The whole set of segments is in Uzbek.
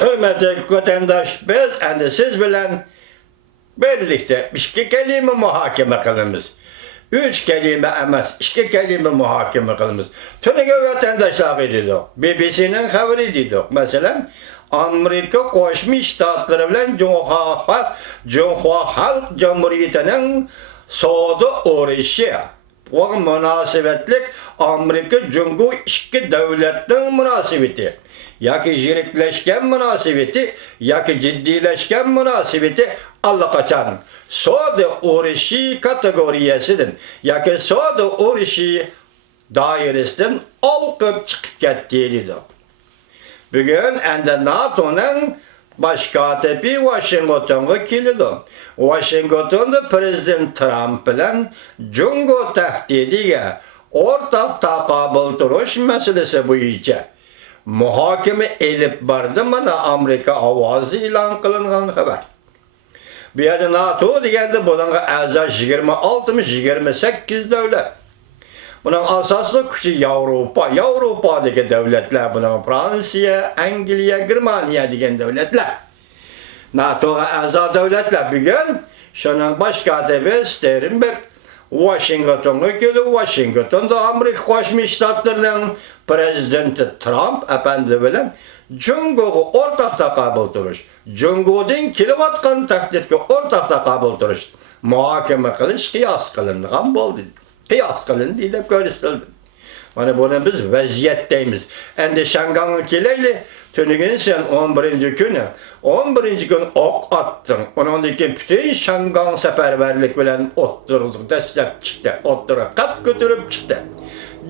Hürmetli vatandaş, biz endi siz bilen birlikte iki kelime muhakeme kılımız. 3 kelime emas, 2 kelime muhakeme kılımız. Tünüge vatandaşlar dedik. BBC'nin haberi dedik. Mesela Amerika Qo'shma Shtatlari bilan Jonghwa Halk Cumhuriyeti'nin savdo urushi va munosabatlik Amerika Jungo ikki davlatning munosabati yoki yiriklashgan munosabati yoki jiddiylashgan munosabati allaqachon savdo urushi kategoriyasidan yoki savdo urushi doirasidan olqib chiqib ketdi dedi. Bugün endi NATO'nun baş katibi Washington'a keldi. Washington'da Prezident Trump bilan Jungo tahdidiga o'rtaq taqobil turish masalasi bo'yicha muhokama elib bordi. Mana Amerika ovozi e'lon qilingan xabar. Bu yerda NATO deganda bunga a'zo 26-28 davlat. Bunun asaslı kuchi Yevropadagi davlatlar, bunun Fransiya, Angliya, Germaniya degan davlatlar. NATO'ga a'zo davlatlar. Bugun shuning bosh katibi Sternberg Washingtonga keldi. Washingtonda Amerika Qo'shma Shtatlarining prezidenti Trump apandi bilan Jungoga o'rtaq taqobil turish, Jungodan kelayotgan tahdidga o'rtaq taqobil turish muhokama qilish qiyos qilingan bo'ldi. Qiyos qilindi deb ko'rsatildi. Mana buni biz vaziyatdaymiz. Endi Shanganga kelayli. Tunigan sen 11 kun o'q otding. Undan keyin butun Shangang safarbarlik bilan o'ttirildi, dastlab chiqdi. O'ttira qat ko'tarib chiqdi.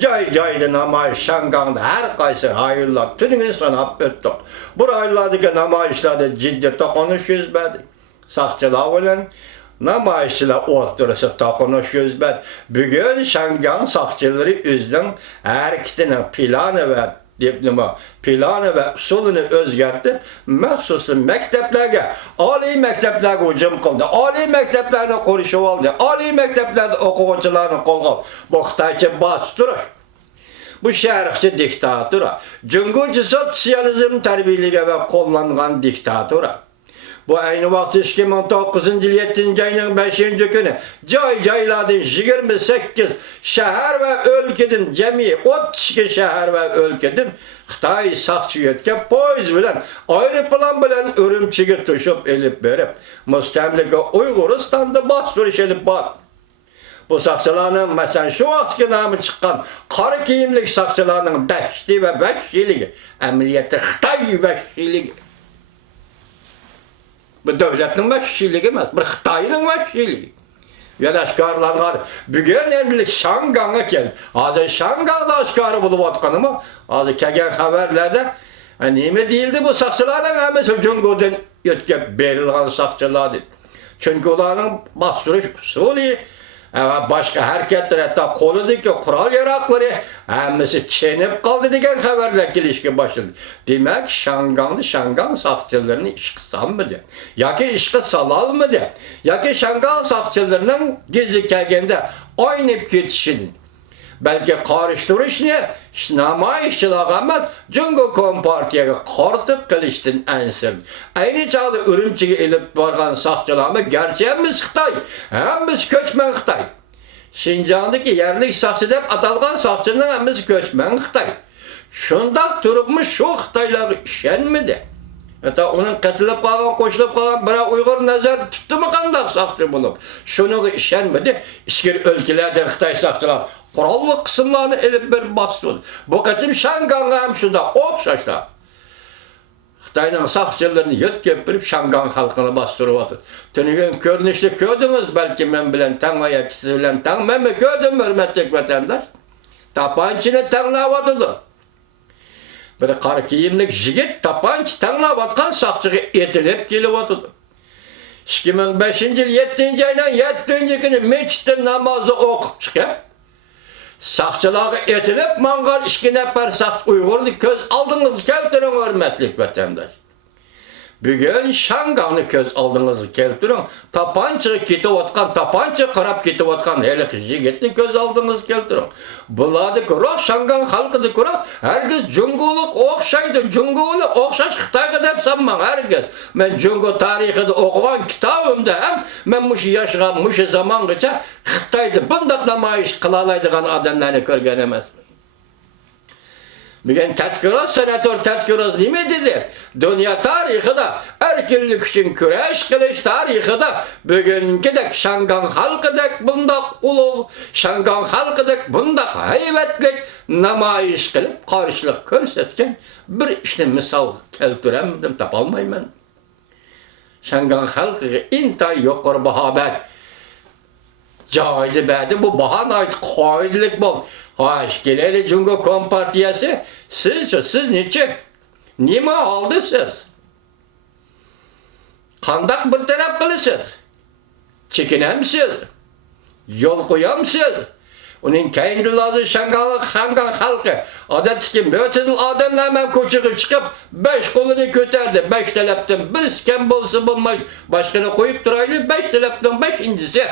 Joy-joyda namoyish Shangangda har qaysi rayonlar tunigan sanab o'tdi. Bu rayonlardagi namoyishlarda jiddiy to'qinish yuz berdi. Saqchilar bilan namoyishchilar o'rtasida to'qinish yuz berdi. Bugun Shangang saqchilari o'zining harakatining plani va usulini o'zgartib, maxsus maktablarga, oliy maktablarga hujum qildi. Oliy maktablarni qurishib oldi. Oliy maktablarda o'quvchilarni qo'lga oldi. Bu Xitoycha bostirish. Bu sharqcha diktatura. Jungochi sotsializm tarbiyaliga va qo'llangan diktatura. Bu aynı vaqt 2009 yıl 7. ayının 5. günü joy-joylardan 28 shahar va o'lkadan jami 32 shahar va o'lkadan Xitoy saqchi yetgan poyezd bilan aeroplan bilan Urumchiga to'shib elib berib, mustamlika Uyg'uristonda bostirish elib bor. Bu saqchilarning masalan shu vaqtga nomi chiqqan qora kiyimli saqchilarning dashti va vahshiyligi, amaliyotda Xitoy vahshiyligi. Bu devletin vahşiliği emas, bir Xitoyning vahşiliği. Yana aşkarlanlar. Bugün endilik Shangang'a keldi. Hozir Shangangda aşkarı bulup atqanımı, hozir kelgan xabarlarda nima deyildi bu saqchilarning hammasi Jungodan o'tkab berilgan saqchilar deb. Chunki ularning bostirish usuli başka hareketler, hatta qo'lidagi qurol yaroqlari hammasi chenib qoldi degan xabarlar kelishga boshladi. Demak, Shangang saqchilarini ishga solmadi yoki ishga sololmadi yoki Shangang saqchilarining gezi kelganda oynib ketishidan balki qarishtirishni namoyishchilar emas, Jungo Kompartiyaga qarshi qilishdan ansirdi. Ayni chog'da Urumchiga elib borgan saqchilarni garchi hammasi Xitoy, hammasi ko'chman Xitoy. Xinjiangdagi yerlik saqchi deb atalgan saqchining hammasi ko'chman Xitoy. Shundoq turibmi shu Xitoylar ishonmadi. Hatta onun qatilib qolgan, qo'shilib qolgan bir Uyg'ur nazar tutdimi qanday saqchi bo'lib. Shuniga ishonmadi. Ichkari o'lkalardan Xitoy saqchilar qurolli qismlarni elib bir bostirdi. Bu qatim Shangangga ham shunda o'xshashlar. Xitoyning saqchilarini yetkazib berib Shangang xalqini bostirib o'tdi. Tunigan ko'rinishda ko'rdingiz, balki men bilan tang va siz bilan tang, men ko'rdim hurmatli vatandosh. Tapanchini tanglab o'tdi. Bir qora kiyimli yigit tapanch tanglab atgan saqchiga etilib kelib o'tdi. 2005 yil 7. ayning 7. kuni mechitda namozni o'qib chiqib, saqchilarga etilib mangar 2 nafar saqchi Uyg'urni ko'z oldingizga keltiring hurmatli vatandosh. Bugün Şangan'ı köz aldığınızı keltirin. Tapança ketiyotkan, tapança qarab ketiyotkan hele jigitni köz aldığınızı keltirin. Bulardı ko'rak, Şangan halkıdı ko'rak, herkes Cungoluk okşaydı, Cungoluk okşaş Xitayga dep sanmang herkes. Men Jungo tarixida o'qigan kitobimda ham men mush yaşagan, mush zamangacha Xitayda bunday namoyish qila oladigan odamlarni ko'rgan emasman. Bugün senatör tadqiqot nima dedi? Dünya tarixida erkinlik için kurash qilish tarixida bugünkidek Şangan halkidek bundaq ulug', Şangan halkidek bundaq haybatlik namoyish qilib qarshilik ko'rsatgan bir ishni misol keltiramadim, topolmayman. Şangan halkıga intay yuqori baho ber. Joyida berdi, bu bahana qoidalik bol. Hoş, geleli Jungo Kompartiyası, siz neçe? Nima oldu siz? Qandaq bir taraf qilasiz? Chekinamsiz? Yo'l qo'yamsiz? Uning kayindilazi Şangan halkı, odatdagi mo'tadil odamlar men ko'chaga chiqib, 5 qo'lini ko'tardi, 5 talabdan birisi kam bo'lsa bo'lmaydi. Boshqani qo'yib turaylik, 5 talabdan 5-inchisi.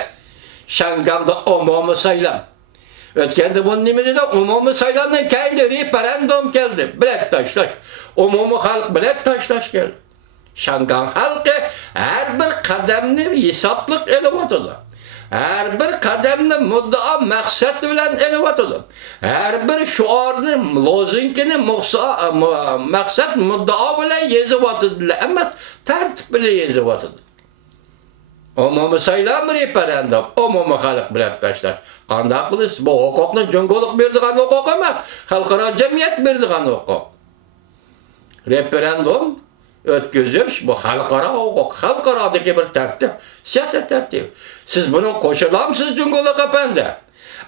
Şangan'da umumiy saylam. Ötkende bunun nima dedi? Umumiy saylandan keyin referendum geldi. Bilet taşlaş. Umumiy halk bilet taşlaş geldi. Şangan halkı her bir qadamni hesaplık elevatıdı. Her bir qadamni muddao maqsad bilan elevatıdı. Her bir şuarni, lozungini maqsad muddao bilan yezivatıdı. Emas tartib bilan yezivatıdı. Umumiy saylam referendum, umumiy xalq bilan taşlash. Qanday qilish? Bu huquqni Jungoluk berdigan huquq emas, xalqaro jamiyat berdigan huquq. Referendum o'tkazish bu xalqaro huquq, xalqarodagi bir tartib, siyosat tartibi. Siz buni qo'shilamsiz Jungoluk apanda?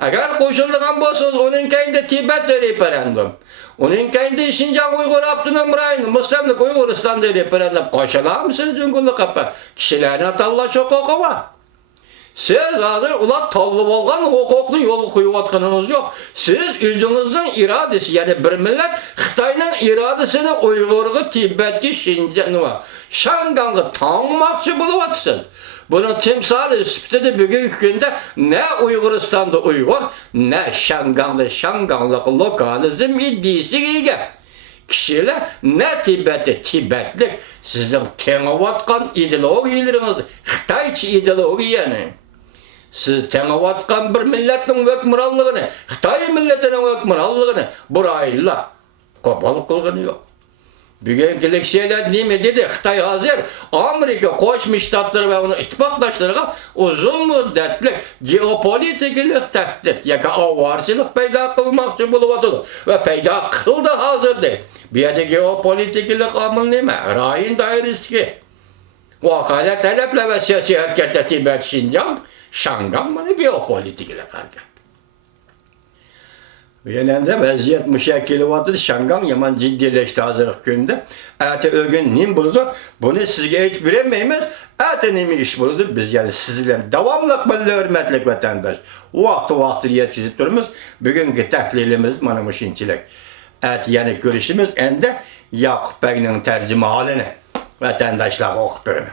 Agar qo'shilgan bo'lsangiz, uning keyinda Tibetda referendum. Uning keyinda Şinjan Uyg'ur Abdunam rayoni, Mustamlik Uyg'uristonda referendum qo'shilamsiz Jungoluk apa? Kishilarni tanlash huquqi bor. Siz hozir ular tavlab olgan huquqni yo'lga qo'yayotganingiz yo'q. Siz o'zingizning irodasi, ya'ni bir millat Xitoyning irodasini Uyg'urga, Tibetga, Şinjanga, Şanganga tangmoqchi bo'lyapsiz. Bunun timsali sifatida bugungi kunda ne Uyg'uristonda Uyg'ur, ne Şanganda Şanganlik lokalizm iddiasiga ega. Kishilar ne Tibet'te Tibetlik sizin tengayotgan ideologiyalaringiz Xitoycha ideologiyani. Siz tengayotgan bir millatning hukmronligini, Xitoy millatining hukmronligini buraylar qabul qilgani yo'q. Bugungi şeyler nima dedi? Xitoy hozir Amerika Qo'shma Shtatlar va uning ittifoqdoshlariga uzun muddatli geopolitik tahdid yoki ovorchilik paydo qilmoqchi bo'lyapti va paydo qildi hozirda. Bu yerda geopolitik omil nima? Rayon doirasiga vakolat talablar va siyosiy harakatda Tibet, Şinjan, Şangan mana geopolitik harakat. Yenende vaziyet müşakkil vardır. Şangan yaman ciddileşti hazırlık günde. Ate ögün nim buldu. Bunu sizge hiç bilemeyimiz. Ate nimi iş buldu. Biz yani sizle devamlı böyle hürmetlik vatandaş. Vakti yetkizip durumuz. Bugünkü tahlilimiz mana muşinçilik. Ate yani görüşümüz ende Yakup Bey'nin tercüme halini vatandaşlar okup durumuz.